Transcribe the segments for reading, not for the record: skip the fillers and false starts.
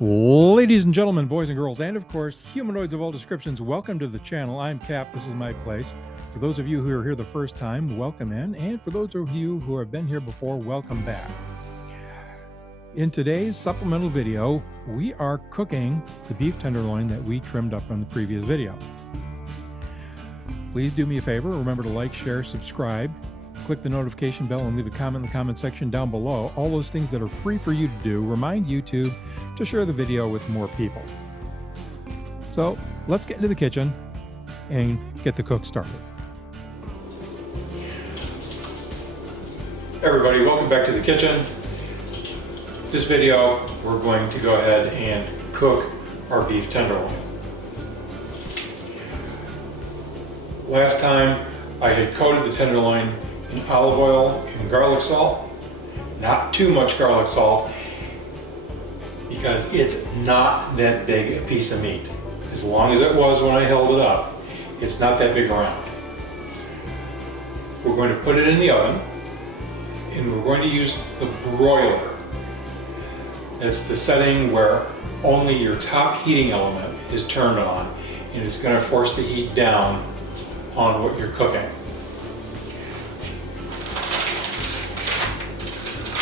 Ladies and gentlemen, boys and girls, and of course, humanoids of all descriptions, welcome to the channel. I'm Cap. This is my place. For those of you who are here the first time, welcome in. And for those of you who have been here before, welcome back. In today's supplemental video, we are cooking the beef tenderloin that we trimmed up on the previous video. Please do me a favor. Remember to like, share, subscribe, click the notification bell, and leave a comment in the comment section down below. All those things that are free for you to do. Remind YouTube to share the video with more people. So let's get into the kitchen and get the cook started. Everybody, welcome back to the kitchen. This video, we're going to go ahead and cook our beef tenderloin. Last time I had coated the tenderloin in olive oil and garlic salt. Not too much garlic salt, because it's not that big a piece of meat. As long as it was when I held it up, it's not that big around. We're going to put it in the oven, and we're going to use the broiler. That's the setting where only your top heating element is turned on, and it's going to force the heat down on what you're cooking.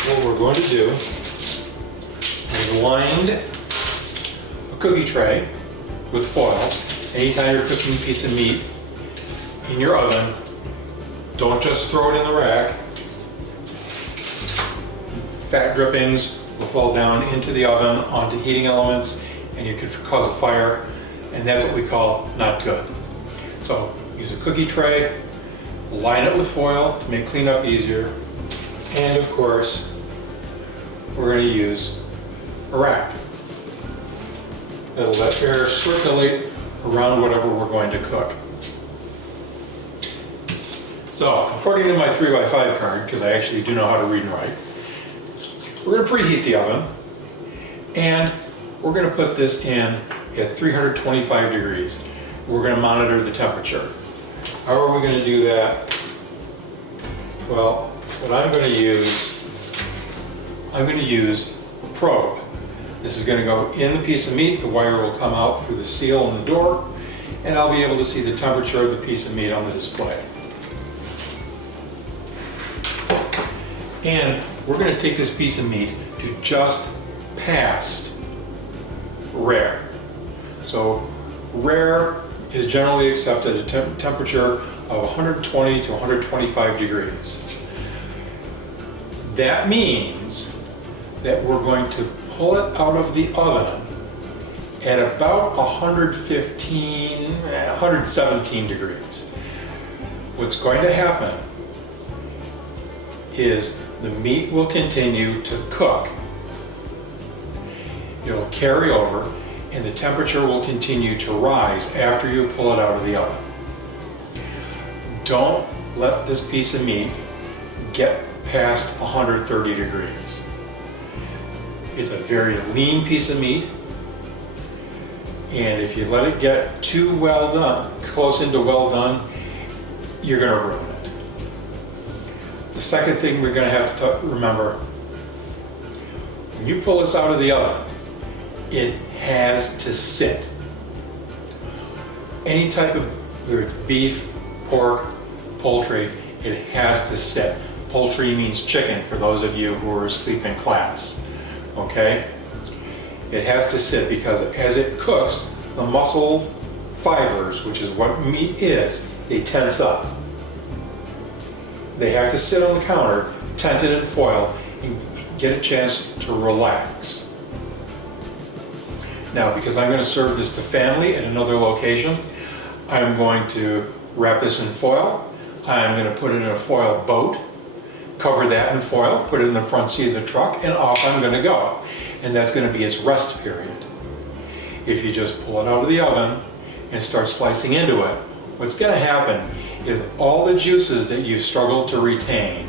What we're going to do is line a cookie tray with foil. Anytime you're cooking a piece of meat in your oven, don't just throw it in the rack. Fat drippings will fall down into the oven onto heating elements, and you could cause a fire, and that's what we call not good. So use a cookie tray, line it with foil to make cleanup easier, and of course we're going to use a rack that'll let air circulate around whatever we're going to cook. So, according to my 3x5 card, because I actually do know how to read and write, we're going to preheat the oven, and we're going to put this in at 325 degrees. We're going to monitor the temperature. How are we going to do that? Well, what I'm going to use a probe. This is going to go in the piece of meat. The wire will come out through the seal in the door, and I'll be able to see the temperature of the piece of meat on the display. And we're going to take this piece of meat to just past rare. So rare is generally accepted at a temperature of 120 to 125 degrees. That means that we're going to pull it out of the oven at about 117 degrees. What's going to happen is the meat will continue to cook. It'll carry over, and the temperature will continue to rise after you pull it out of the oven. Don't let this piece of meat get past 130 degrees. It's a very lean piece of meat, and if you let it get too well done, close into well done, you're going to ruin it. The second thing we're going to have to remember, when you pull this out of the oven, it has to sit. Any type of beef, pork, poultry, it has to sit. Poultry means chicken for those of you who are asleep in class. Okay? It has to sit because as it cooks, the muscle fibers, which is what meat is, they tense up. They have to sit on the counter, tented in foil, and get a chance to relax. Now, because I'm going to serve this to family at another location, I'm going to wrap this in foil. I'm going to put it in a foil boat, cover that in foil, put it in the front seat of the truck, and off I'm going to go. And that's going to be its rest period. If you just pull it out of the oven and start slicing into it, what's going to happen is all the juices that you've struggled to retain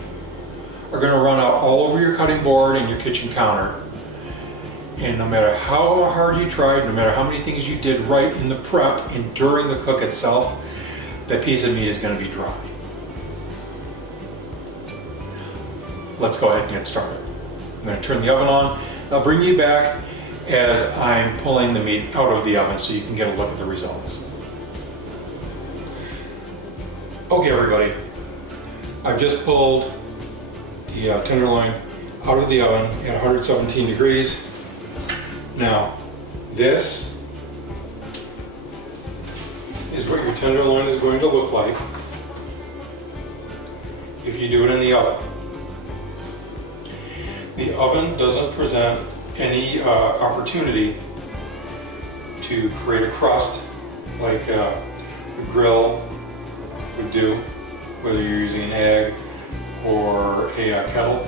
are going to run out all over your cutting board and your kitchen counter. And no matter how hard you tried, no matter how many things you did right in the prep and during the cook itself, that piece of meat is going to be dry. Let's go ahead and get started. I'm going to turn the oven on. I'll bring you back as I'm pulling the meat out of the oven so you can get a look at the results. Okay everybody, I've just pulled the tenderloin out of the oven at 117 degrees. Now, this is what your tenderloin is going to look like if you do it in the oven. The oven doesn't present any opportunity to create a crust like a grill would do, whether you're using an egg or a kettle.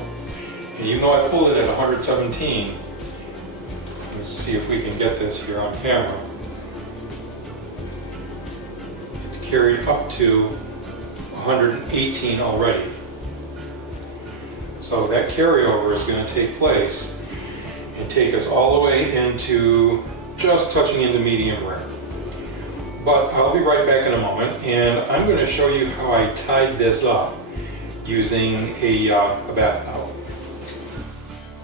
And even though I pulled it at 117, let's see if we can get this here on camera. It's carried up to 118 already. So that carryover is going to take place and take us all the way into just touching into medium rare. But I'll be right back in a moment, and I'm going to show you how I tied this up using a bath towel.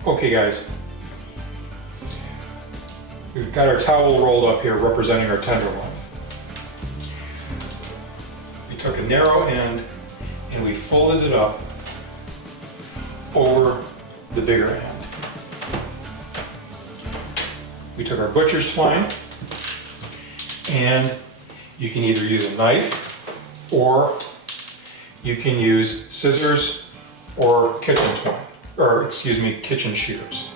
Okay guys, we've got our towel rolled up here representing our tenderloin. We took a narrow end and we folded it up over the bigger end. We took our butcher's twine, and you can either use a knife or you can use scissors or kitchen twine, or excuse me, kitchen shears.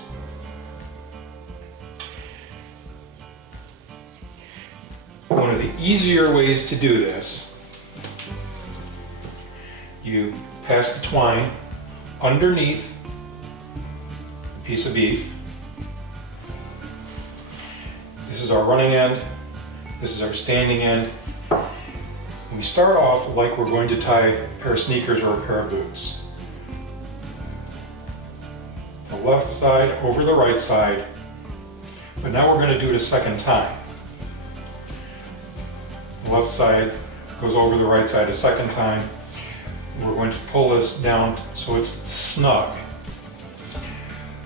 One of the easier ways to do this, you pass the twine underneath the piece of beef. This is our running end, this is our standing end. We start off like we're going to tie a pair of sneakers or a pair of boots. The left side over the right side, but now we're going to do it a second time. The left side goes over the right side a second time. We're going to pull this down so it's snug.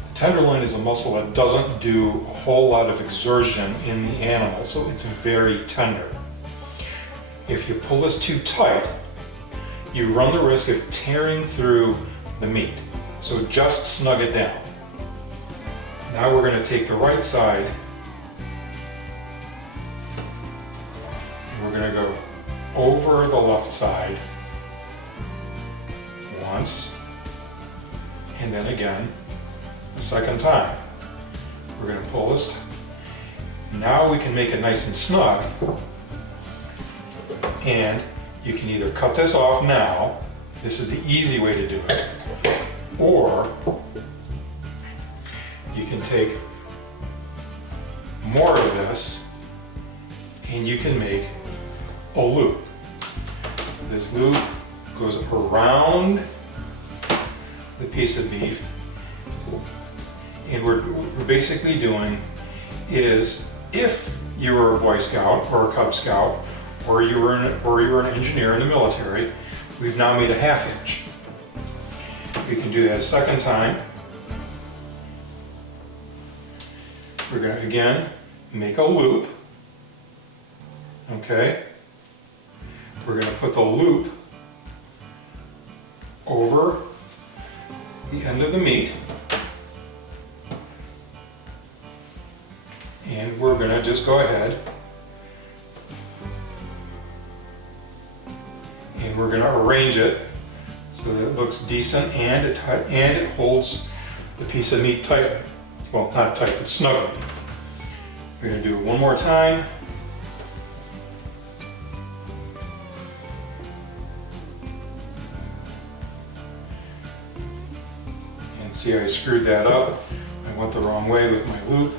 The tenderloin is a muscle that doesn't do a whole lot of exertion in the animal, so it's very tender. If you pull this too tight, you run the risk of tearing through the meat. So just snug it down. Now we're going to take the right side and we're going to go over the left side once, and then again the second time. We're going to pull this. Now we can make it nice and snug, and you can either cut this off now, this is the easy way to do it, or you can take more of this and you can make a loop. This loop goes around the piece of beef, and what we're basically doing is, if you were a Boy Scout or a Cub Scout, or you were an engineer in the military, we've now made a 1/2 inch. We can do that a second time. We're going to again make a loop. Okay. We're going to put the loop over the end of the meat, and we're going to just go ahead and we're going to arrange it so that it looks decent and it holds the piece of meat tightly. Well, not tight, but snugly. We're going to do it one more time. And see, I screwed that up. I went the wrong way with my loop.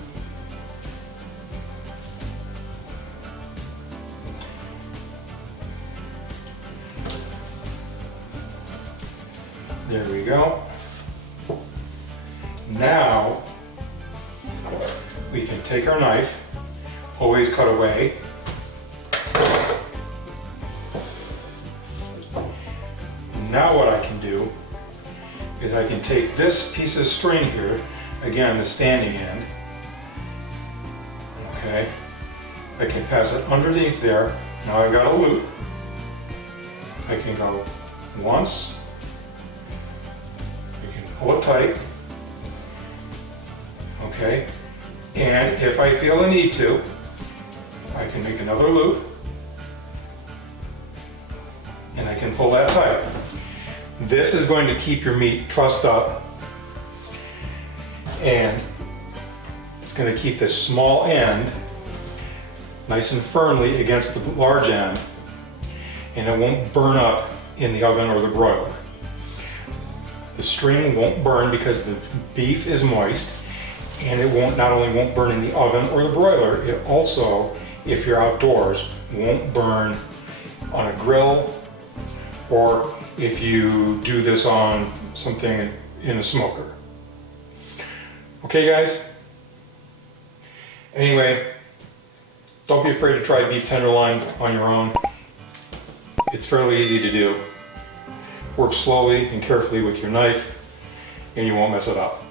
There we go. Now we can take our knife, always cut away. Now what I can do is I can take this piece of string here, again the standing end, Okay, I can pass it underneath there. Now I've got a loop. I can go once, I can pull it tight, okay, and if I feel a need to, I can make another loop, and I can pull that tight. This is going to keep your meat trussed up, and it's going to keep this small end nice and firmly against the large end, and it won't burn up in the oven or the broiler. The string won't burn because the beef is moist, and it not only won't burn in the oven or the broiler, it also, if you're outdoors, won't burn on a grill, or if you do this on something in a smoker. Okay guys? Anyway, don't be afraid to try beef tenderloin on your own. It's fairly easy to do. Work slowly and carefully with your knife, and you won't mess it up.